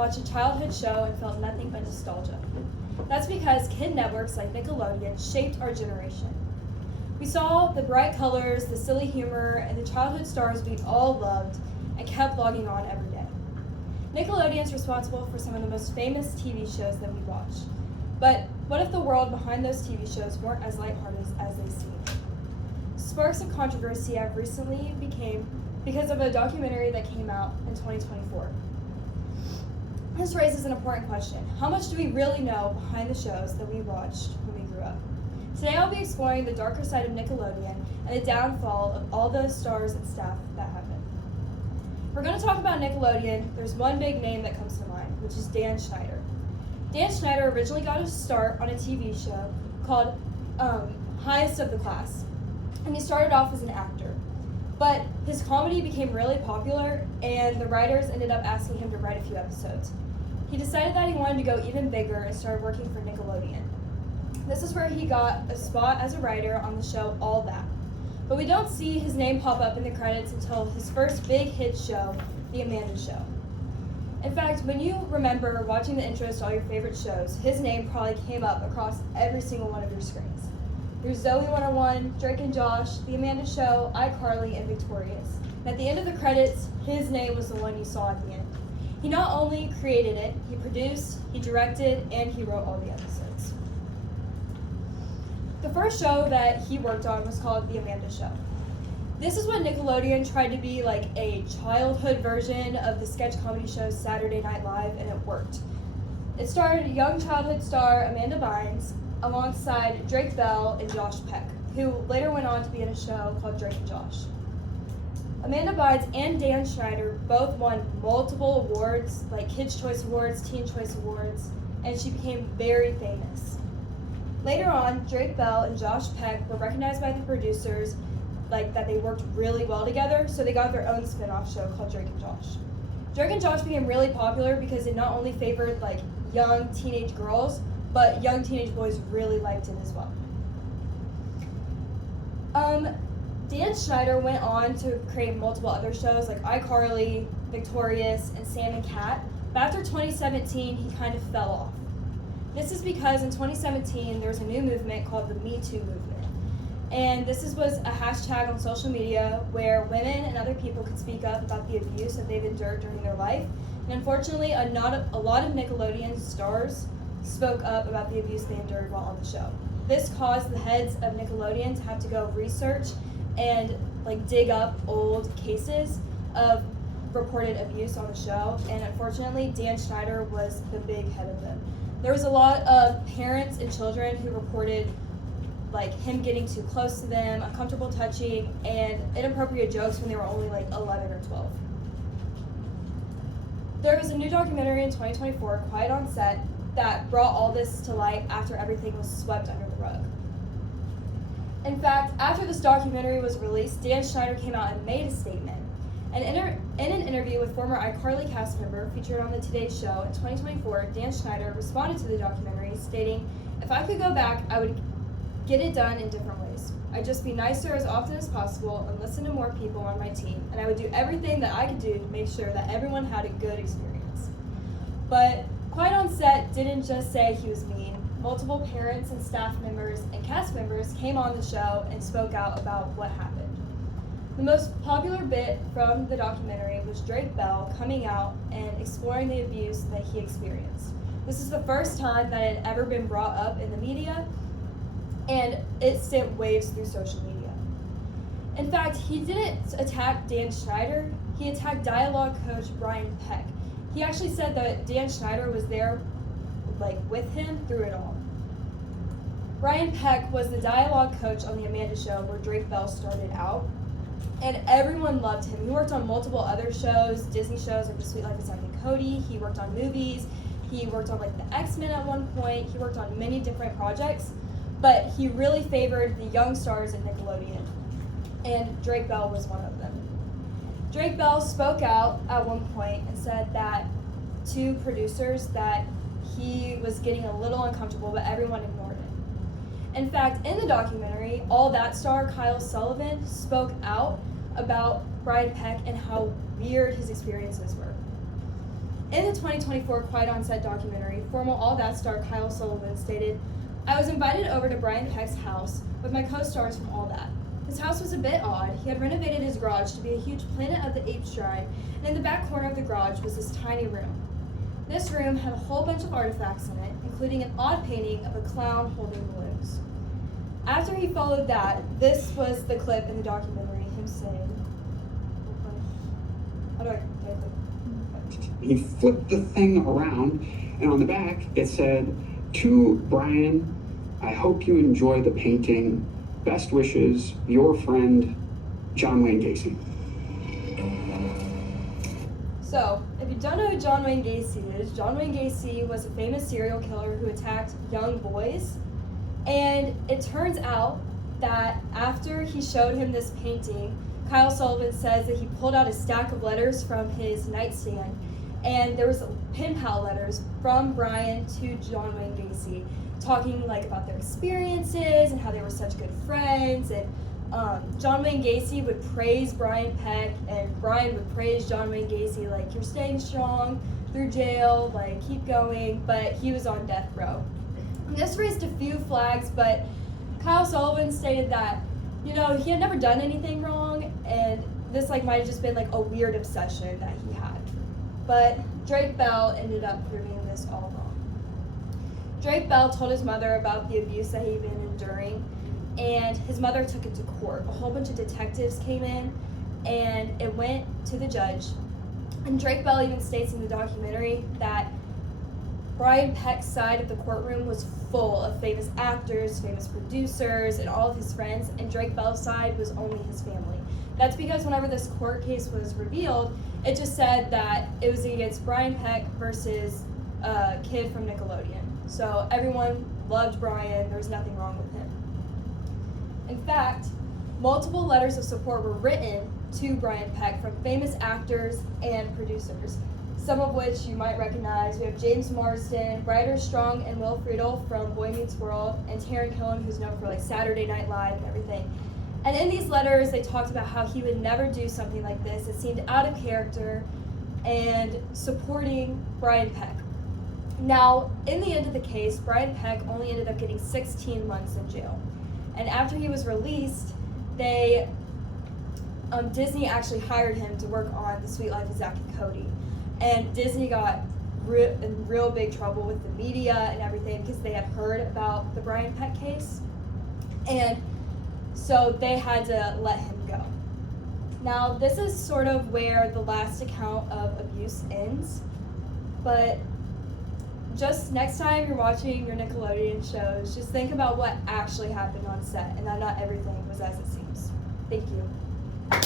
watch a childhood show and felt nothing but nostalgia. That's because kid networks like Nickelodeon shaped our generation. We saw the bright colors, the silly humor, and the childhood stars we all loved and kept logging on every day. Nickelodeon is responsible for some of the most famous TV shows that we watch. But what if the world behind those TV shows weren't as lighthearted as they seem? Sparks of controversy have recently became because of a documentary that came out in 2024. This raises an important question. How much do we really know behind the shows that we watched when we grew up? Today I'll be exploring the darker side of Nickelodeon and the downfall of all the stars and staff that happened. We're going to talk about Nickelodeon. There's one big name that comes to mind, which is Dan Schneider. Dan Schneider originally got his start on a TV show called Highest of the Class, and he started off as an actor. But his comedy became really popular, and the writers ended up asking him to write a few episodes. He decided that he wanted to go even bigger and started working for Nickelodeon. This is where he got a spot as a writer on the show All That. But we don't see his name pop up in the credits until his first big hit show, The Amanda Show. In fact, when you remember watching the intros to all your favorite shows, his name probably came up across every single one of your screens. There's Zoe 101, Drake and Josh, The Amanda Show, iCarly, and Victorious. And at the end of the credits, his name was the one you saw at the end. He not only created it, he produced, he directed, and he wrote all the episodes. The first show that he worked on was called The Amanda Show. This is what Nickelodeon tried to be like a childhood version of the sketch comedy show Saturday Night Live, and it worked. It starred young childhood star Amanda Bynes alongside Drake Bell and Josh Peck, who later went on to be in a show called Drake and Josh. Amanda Bynes and Dan Schneider both won multiple awards, like Kids' Choice Awards, Teen Choice Awards, and she became very famous. Later on, Drake Bell and Josh Peck were recognized by the producers that they worked really well together, so they got their own spin-off show called Drake and Josh. Drake and Josh became really popular because it not only favored young teenage girls, but young teenage boys really liked it as well. Dan Schneider went on to create multiple other shows like iCarly, Victorious, and Sam and Cat, but after 2017, he kind of fell off. This is because in 2017, there was a new movement called the Me Too movement. And this was a hashtag on social media where women and other people could speak up about the abuse that they've endured during their life. And unfortunately, a lot of Nickelodeon stars spoke up about the abuse they endured while on the show. This caused the heads of Nickelodeon to have to go research and dig up old cases of reported abuse on the show, and unfortunately Dan Schneider was the big head of them. There was a lot of parents and children who reported him getting too close to them, uncomfortable touching, and inappropriate jokes when they were only 11 or 12. There was a new documentary in 2024, Quiet on Set, that brought all this to light after everything was swept under the rug. In fact, after this documentary was released, Dan Schneider came out and made a statement. And in an interview with former iCarly cast member featured on the Today Show in 2024, Dan Schneider responded to the documentary stating, "If I could go back, I would get it done in different ways. I'd just be nicer as often as possible and listen to more people on my team, and I would do everything that I could do to make sure that everyone had a good experience." But Quiet on Set didn't just say he was mean. Multiple parents and staff members and cast members came on the show and spoke out about what happened. The most popular bit from the documentary was Drake Bell coming out and exploring the abuse that he experienced. This is the first time that it had ever been brought up in the media, and it sent waves through social media. In fact, he didn't attack Dan Schneider, he attacked dialogue coach Brian Peck. He actually said that Dan Schneider was there with him through it all. Brian Peck was the dialogue coach on The Amanda Show where Drake Bell started out, and everyone loved him. He worked on multiple other shows, Disney shows like The Sweet Life of Zack and Cody. He worked on movies. He worked on the X-Men at one point. He worked on many different projects, but he really favored the young stars at Nickelodeon, and Drake Bell was one of them. Drake Bell spoke out at one point and said that to producers that he was getting a little uncomfortable, but everyone ignored it. In fact, in the documentary, All That star Kyle Sullivan spoke out about Brian Peck and how weird his experiences were. In the 2024 Quiet on Set documentary, former All That star Kyle Sullivan stated, "I was invited over to Brian Peck's house with my co-stars from All That. His house was a bit odd. He had renovated his garage to be a huge Planet of the Apes shrine, and in the back corner of the garage was this tiny room. This room had a whole bunch of artifacts in it, including an odd painting of a clown holding balloons." After he followed that, this was the clip in the documentary, him saying, how do I click? He flipped the thing around, and on the back it said, "To Brian, I hope you enjoy the painting. Best wishes, your friend, John Wayne Gacy." So, if you don't know who John Wayne Gacy is, John Wayne Gacy was a famous serial killer who attacked young boys. And it turns out that after he showed him this painting, Kyle Sullivan says that he pulled out a stack of letters from his nightstand, and there was pen pal letters from Brian to John Wayne Gacy, talking like about their experiences and how they were such good friends. And John Wayne Gacy would praise Brian Peck, and Brian would praise John Wayne Gacy, like, "You're staying strong through jail, like, keep going," but he was on death row. And this raised a few flags, but Kyle Sullivan stated that, he had never done anything wrong, and this might have just been a weird obsession that he had. But Drake Bell ended up proving this all wrong. Drake Bell told his mother about the abuse that he'd been enduring, and his mother took it to court. A whole bunch of detectives came in, and it went to the judge. And Drake Bell even states in the documentary that Brian Peck's side of the courtroom was full of famous actors, famous producers, and all of his friends, and Drake Bell's side was only his family. That's because whenever this court case was revealed, it just said that it was against Brian Peck versus a kid from Nickelodeon. So everyone loved Brian, there was nothing wrong with him. In fact, multiple letters of support were written to Brian Peck from famous actors and producers, some of which you might recognize. We have James Marsden, Ryder Strong, and Will Friedle from Boy Meets World, and Taron Killam, who's known for Saturday Night Live and everything. And in these letters, they talked about how he would never do something like this. It seemed out of character, and supporting Brian Peck. Now, in the end of the case, Brian Peck only ended up getting 16 months in jail. And after he was released, Disney actually hired him to work on The Sweet Life of Zack and Cody. And Disney got in real big trouble with the media and everything because they had heard about the Brian Peck case. And so they had to let him go. Now, this is sort of where the last account of abuse ends. But just next time you're watching your Nickelodeon shows, just think about what actually happened on set and that not everything was as it seems. Thank you.